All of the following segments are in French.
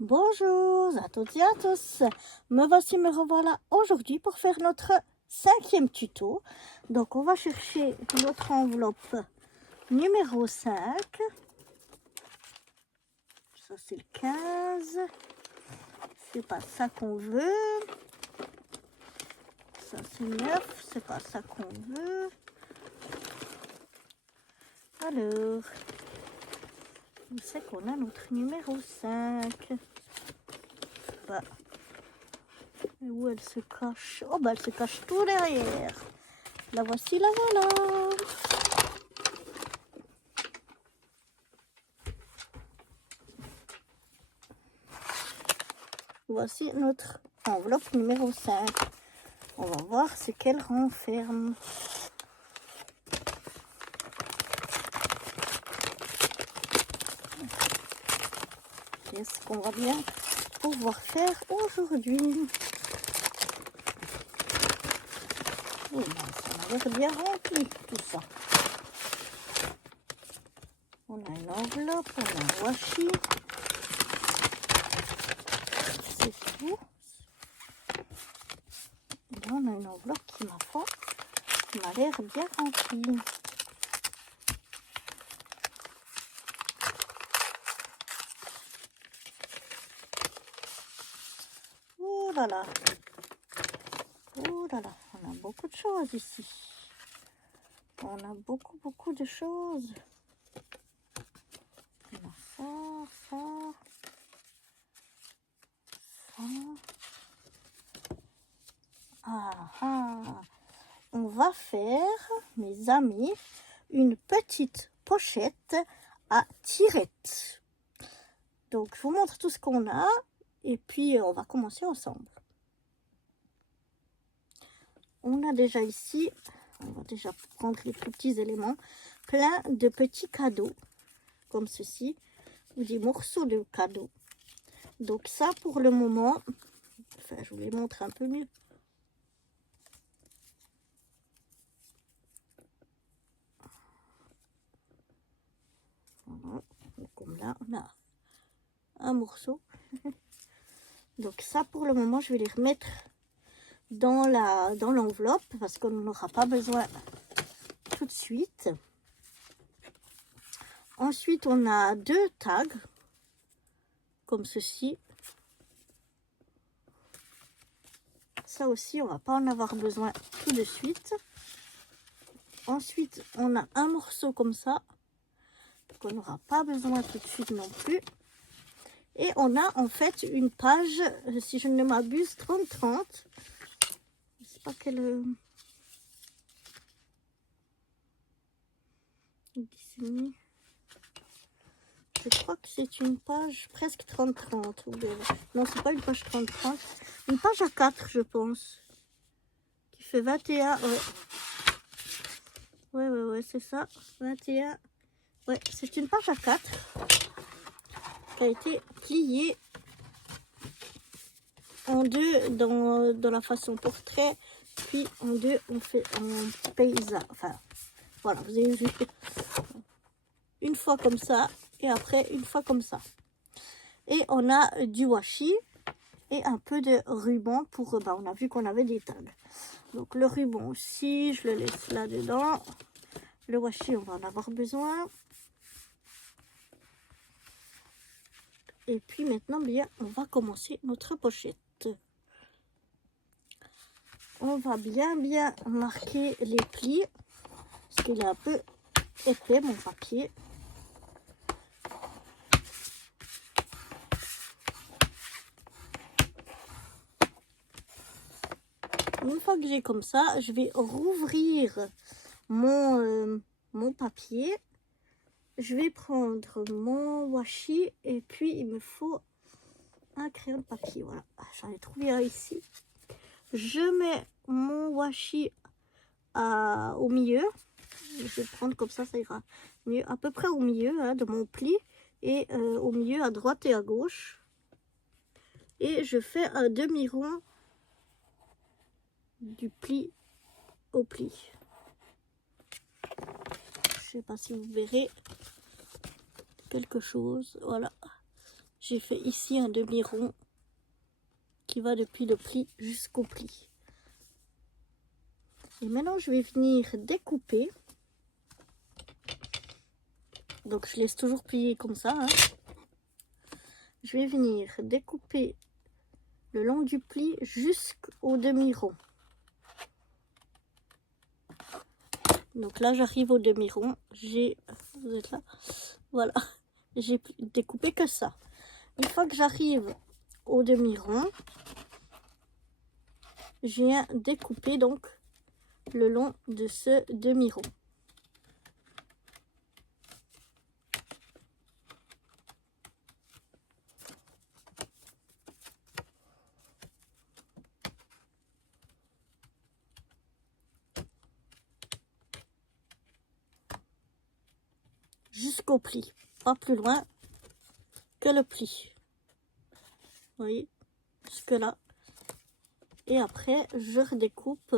Bonjour à toutes et à tous, me revoilà aujourd'hui pour faire notre 5e tuto. Donc on va chercher notre enveloppe numéro 5. Ça c'est le 15. C'est pas ça qu'on veut. Ça c'est 9, c'est pas ça qu'on veut. Alors, où c'est qu'on a notre numéro 5? Bah, où elle se cache? Oh bah elle se cache tout derrière. La voici, la voilà. Voici notre enveloppe numéro 5. On va voir ce qu'elle renferme. Qu'est-ce qu'on va bien pouvoir faire aujourd'hui? Oh, ça m'a l'air bien rempli tout ça. On a une enveloppe, on a un washi. C'est tout. Et là, on a une enveloppe qui m'a l'air bien remplie. Oh là là. Oh là là, on a beaucoup de choses ici. On a beaucoup de choses. On a ça. On va faire, mes amis, une petite pochette à tirettes. Donc, je vous montre tout ce qu'on a et puis on va commencer ensemble. On a déjà ici, on va déjà prendre les plus petits éléments, plein de petits cadeaux comme ceci, ou des morceaux de cadeaux. Donc ça, pour le moment, enfin, je vous les montre un peu mieux. Voilà. Comme là, on a un morceau. Donc ça, pour le moment, je vais les remettre dans l'enveloppe parce qu'on n'aura pas besoin tout de suite. Ensuite, on a 2 tags comme ceci. Ça aussi, on va pas en avoir besoin tout de suite. Ensuite, on a un morceau comme ça qu'on n'aura pas besoin tout de suite non plus. Et on a en fait une page, si je ne m'abuse, 30-30. Je sais pas quelle... Je crois que c'est une page presque 30-30. Non, c'est pas une page 30-30. Une page à 4, je pense. Qui fait 21. Ouais, c'est ça. 21. Ouais, c'est une page à 4. Qui a été pliée en 2 dans la façon portrait. Puis en 2, on fait en paysage. Enfin, voilà, vous avez vu. Une fois comme ça. Et après, une fois comme ça. Et on a du washi et un peu de ruban pour... on a vu qu'on avait des tags. Donc le ruban aussi, je le laisse là-dedans. Le washi, on va en avoir besoin. Et puis maintenant, bien, on va commencer notre pochette. On va bien marquer les plis. Parce qu'il est un peu épais, mon papier. Une fois que j'ai comme ça, je vais rouvrir mon papier. Je vais prendre mon washi et puis il me faut un crayon de papier. Voilà, j'en ai trouvé un ici. Je mets mon washi au milieu. Je vais prendre comme ça ira mieux. À peu près au milieu de mon pli et au milieu à droite et à gauche. Et je fais un demi-rond du pli au pli. Je sais pas si vous verrez quelque chose. Voilà. j'ai fait ici un demi-rond qui va depuis le pli jusqu'au pli. Et maintenant, je vais venir découper. Donc, je laisse toujours plier comme ça. Hein. Je vais venir découper le long du pli jusqu'au demi-rond. Donc là, j'arrive au demi-rond. Vous êtes là? Voilà. J'ai découpé que ça. Une fois que j'arrive au demi-rond, je viens découper donc le long de ce demi-rond. Jusqu'au pli, pas plus loin que le pli. Vous voyez, jusque là. Et après, je redécoupe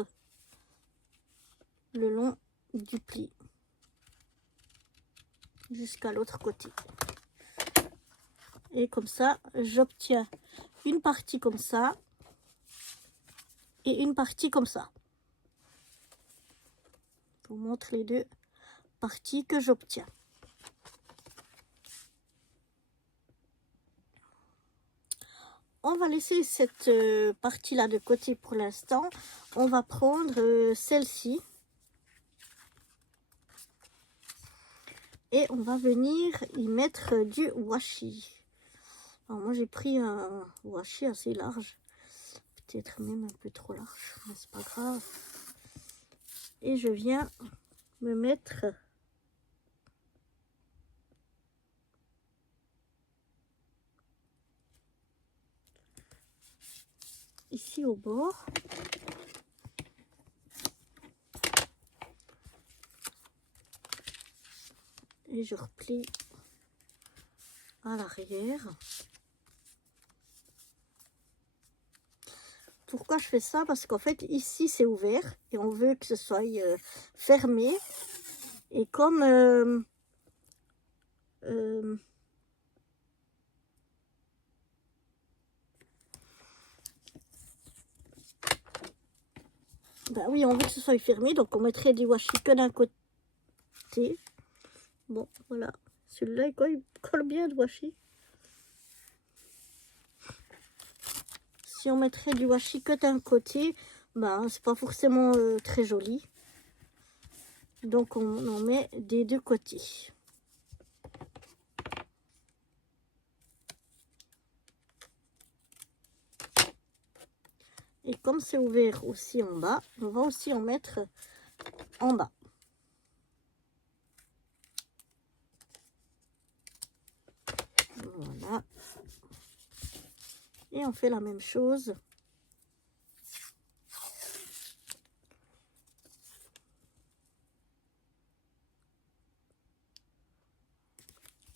le long du pli jusqu'à l'autre côté. Et comme ça, j'obtiens une partie comme ça et une partie comme ça. Je vous montre les deux parties que j'obtiens. On va laisser cette partie-là de côté pour l'instant. On va prendre celle-ci. Et on va venir y mettre du washi. Alors moi j'ai pris un washi assez large. Peut-être même un peu trop large, mais c'est pas grave. Et je viens me mettre ici au bord. Et je replie à l'arrière. Pourquoi je fais ça? Parce qu'en fait ici c'est ouvert et on veut que ce soit fermé. Et comme ben oui, on veut que ce soit fermé, donc on mettrait du washi que d'un côté. Bon, voilà. Celui-là, il colle bien le washi. Si on mettrait du washi que d'un côté, ben, c'est pas forcément très joli. Donc, on en met des deux côtés. Et comme c'est ouvert aussi en bas, on va aussi en mettre en bas. Voilà. Et on fait la même chose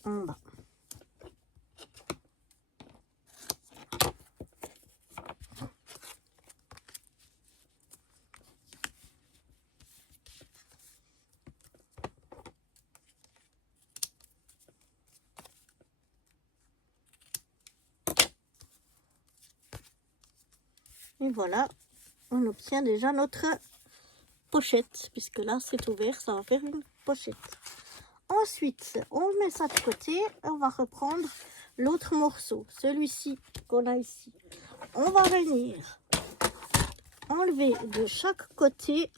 en bas. Et voilà, on obtient déjà notre pochette, puisque là c'est ouvert, ça va faire une pochette. Ensuite, on met ça de côté, on va reprendre l'autre morceau, celui-ci qu'on a ici. On va venir enlever de chaque côté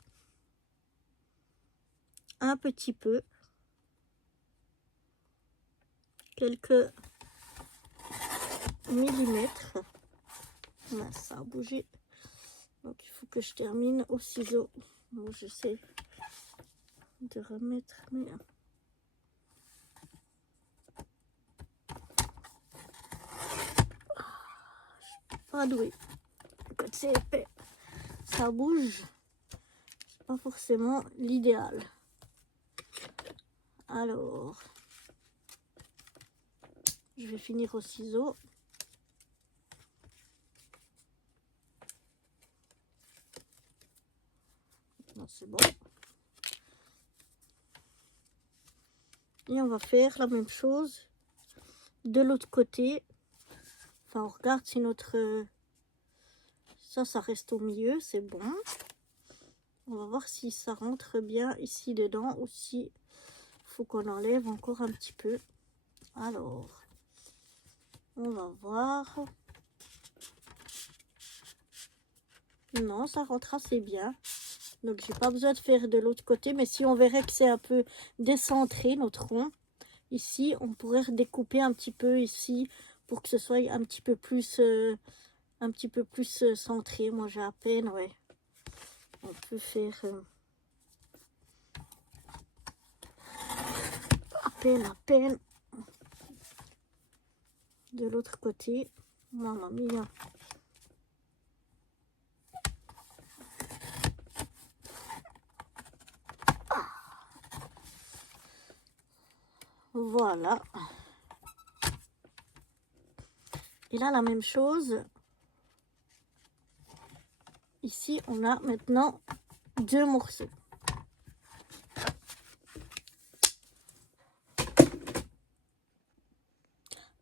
un petit peu, quelques millimètres. Là, ça a bougé, donc il faut que je termine au ciseau. Bon, j'essaie de remettre, mais je suis pas douée. Quand c'est épais, ça bouge. C'est pas forcément l'idéal. Alors, je vais finir au ciseau. Non, c'est bon. Et on va faire la même chose de l'autre côté. Enfin, on regarde si notre... ça reste au milieu, c'est bon. On va voir si ça rentre bien ici dedans ou si faut qu'on enlève encore un petit peu. Alors, on va voir. Non, ça rentre assez bien. Donc, j'ai pas besoin de faire de l'autre côté. Mais si on verrait que c'est un peu décentré, notre rond, ici, on pourrait redécouper un petit peu ici pour que ce soit un petit peu plus centré. Moi, j'ai à peine, ouais. On peut faire à peine de l'autre côté. Mamma mia. Voilà. Et là, la même chose. Ici, on a maintenant 2 morceaux.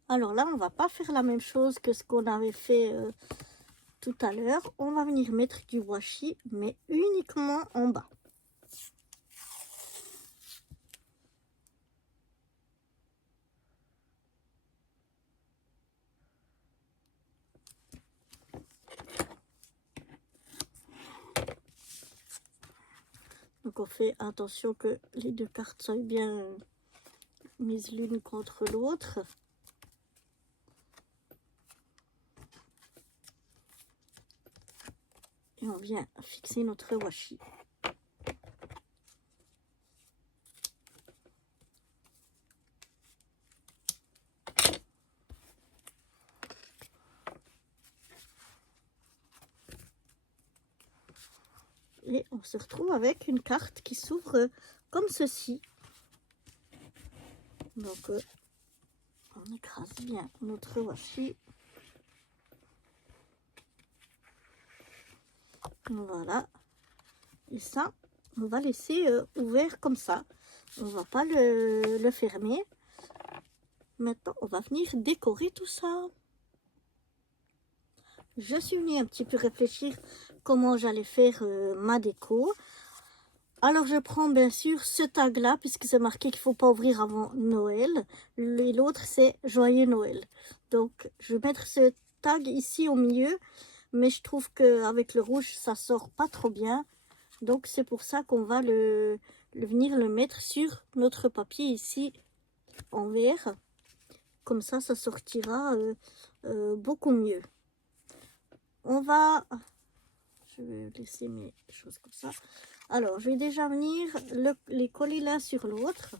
Alors là, on va pas faire la même chose que ce qu'on avait fait tout à l'heure. On va venir mettre du washi, mais uniquement en bas. Donc on fait attention que les 2 cartes soient bien mises l'une contre l'autre. Et on vient fixer notre washi. Et on se retrouve avec une carte qui s'ouvre comme ceci. Donc on écrase bien notre washi. Voilà. Et ça, on va laisser ouvert comme ça. On va pas le fermer. Maintenant, on va venir décorer tout ça. Je suis venue un petit peu réfléchir comment j'allais faire ma déco. Alors, je prends bien sûr ce tag-là, puisque c'est marqué qu'il ne faut pas ouvrir avant Noël. Et l'autre, c'est Joyeux Noël. Donc, je vais mettre ce tag ici au milieu. Mais je trouve qu'avec le rouge, ça sort pas trop bien. Donc, c'est pour ça qu'on va venir le mettre sur notre papier ici en vert. Comme ça sortira beaucoup mieux. On va... Je vais laisser mes choses comme ça. Alors, je vais déjà venir les coller l'un sur l'autre.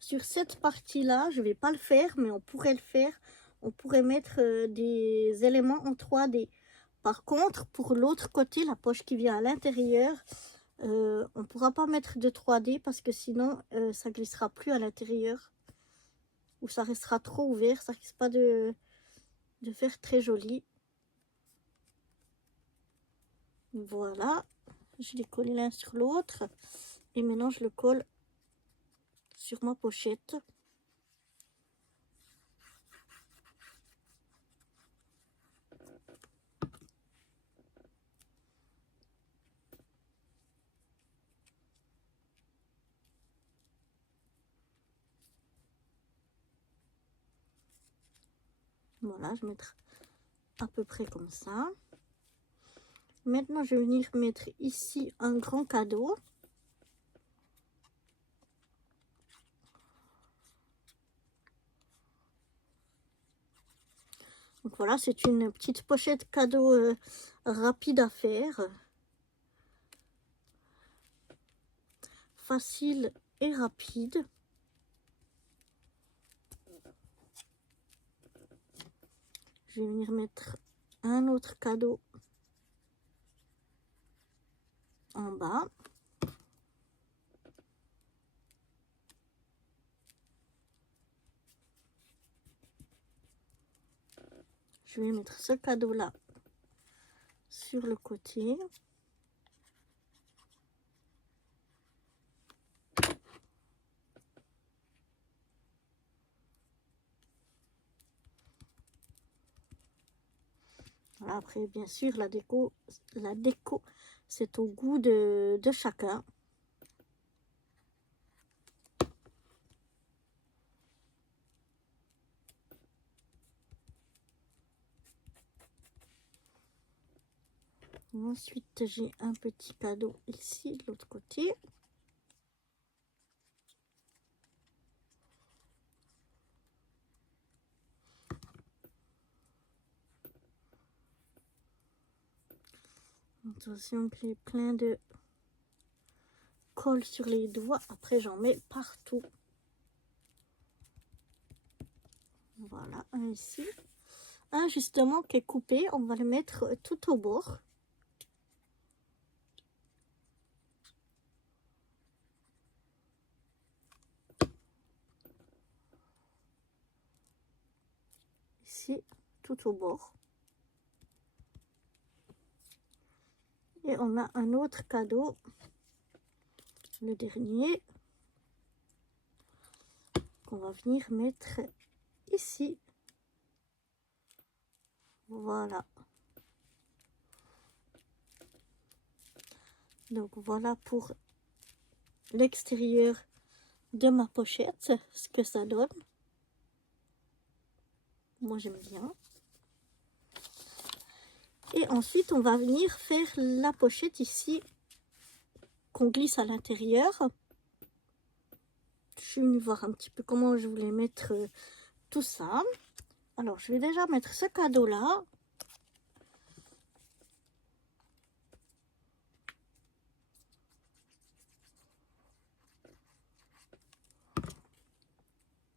Sur cette partie-là, je ne vais pas le faire, mais on pourrait le faire. On pourrait mettre des éléments en 3D. Par contre, pour l'autre côté, la poche qui vient à l'intérieur, on ne pourra pas mettre de 3D parce que sinon, ça glissera plus à l'intérieur. Ou ça restera trop ouvert, ça risque pas de faire très joli. Voilà, je l'ai collé l'un sur l'autre. Et maintenant, je le colle sur ma pochette. Voilà, je vais mettre à peu près comme ça. Maintenant, je vais venir mettre ici un grand cadeau. Donc voilà, c'est une petite pochette cadeau rapide à faire. Facile et rapide. Je vais venir mettre un autre cadeau en bas. je vais mettre ce cadeau là sur le côté. Voilà, après, bien sûr, la déco c'est au goût de chacun. Ensuite, j'ai un petit cadeau ici, de l'autre côté. Attention, j'ai plein de colle sur les doigts. Après, j'en mets partout. Voilà, un ici. Un justement qui est coupé, on va le mettre tout au bord. Ici, tout au bord. Et on a un autre cadeau, le dernier, qu'on va venir mettre ici. Voilà. Donc voilà pour l'extérieur de ma pochette, ce que ça donne. Moi j'aime bien. Et ensuite on va venir faire la pochette ici, qu'on glisse à l'intérieur. Je suis venue voir un petit peu comment je voulais mettre tout ça. Alors je vais déjà mettre ce cadeau là.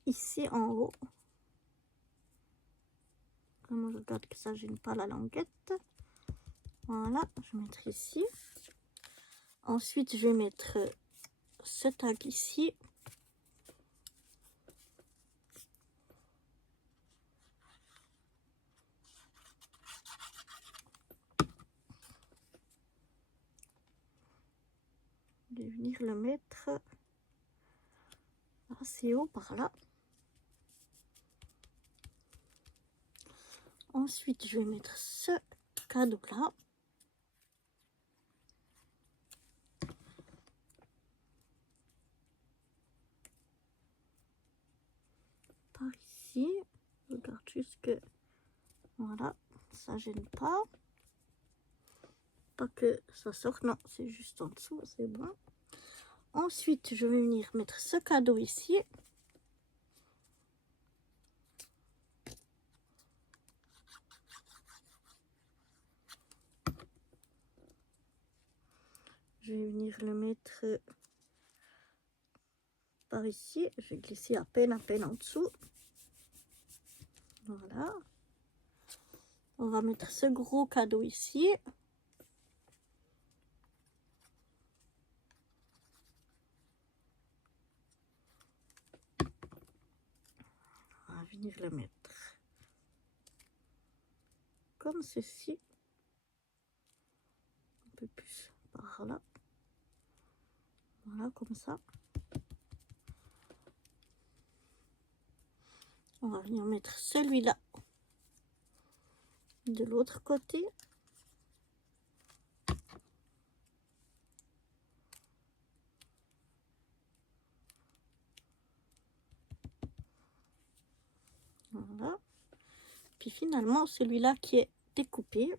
Ici en haut. Comment je regarde que ça gêne pas la languette. Voilà, je vais mettre ici. Ensuite, je vais mettre ce tag ici. Je vais venir le mettre assez haut par là. Ensuite, je vais mettre ce cadeau là. Par ici. Je regarde juste que... Voilà, ça gêne pas. Pas que ça sorte, non, c'est juste en dessous, c'est bon. Ensuite, je vais venir mettre ce cadeau ici. Je vais venir le mettre par ici. Je vais glisser à peine en dessous. Voilà. On va mettre ce gros cadeau ici. On va venir le mettre comme ceci. Un peu plus par là. Voilà, comme ça. On va venir mettre celui-là de l'autre côté. Voilà. Puis finalement, celui-là qui est découpé.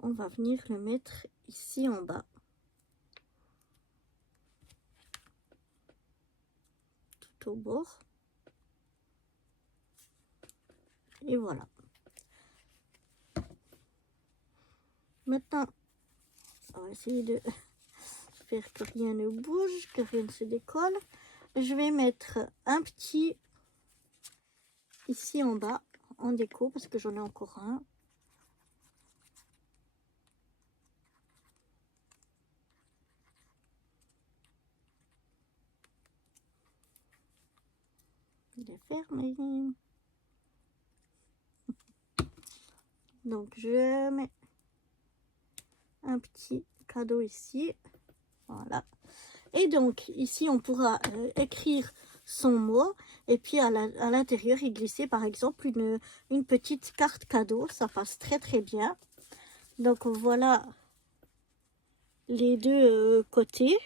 On va venir le mettre ici en bas. Tout au bord. Et voilà. Maintenant, on va essayer de faire que rien ne bouge, que rien ne se décolle. Je vais mettre un petit ici en bas en déco parce que j'en ai encore un. Il est fermé. Donc je mets un petit cadeau ici. Voilà. Et donc ici on pourra écrire son mot et puis à l'intérieur y glisser par exemple une petite carte cadeau. Ça passe très très bien. Donc voilà les deux côtés.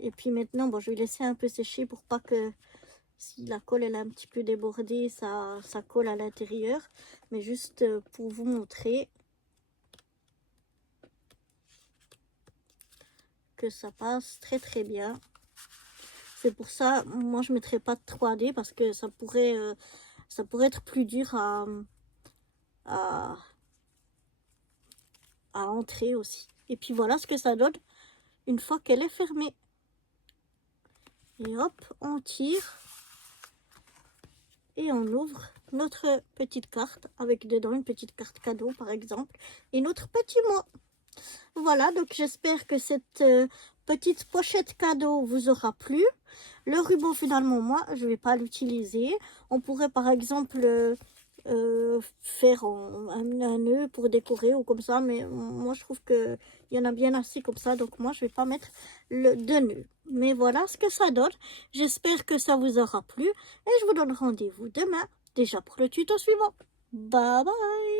Et puis maintenant, bon, je vais laisser un peu sécher pour pas que si la colle elle est un petit peu débordée, ça colle à l'intérieur. Mais juste pour vous montrer que ça passe très très bien. C'est pour ça, moi je ne mettrai pas de 3D parce que ça pourrait être plus dur à entrer aussi. Et puis voilà ce que ça donne une fois qu'elle est fermée. Et hop, on tire et on ouvre notre petite carte avec dedans une petite carte cadeau par exemple et notre petit mot. Voilà, donc j'espère que cette petite pochette cadeau vous aura plu. Le ruban finalement moi je vais pas l'utiliser. On pourrait par exemple faire un nœud pour décorer ou comme ça, mais moi je trouve que il y en a bien assez comme ça, donc moi je vais pas mettre de nœud. Mais voilà ce que ça donne. J'espère que ça vous aura plu et je vous donne rendez-vous demain déjà pour le tuto suivant. Bye bye.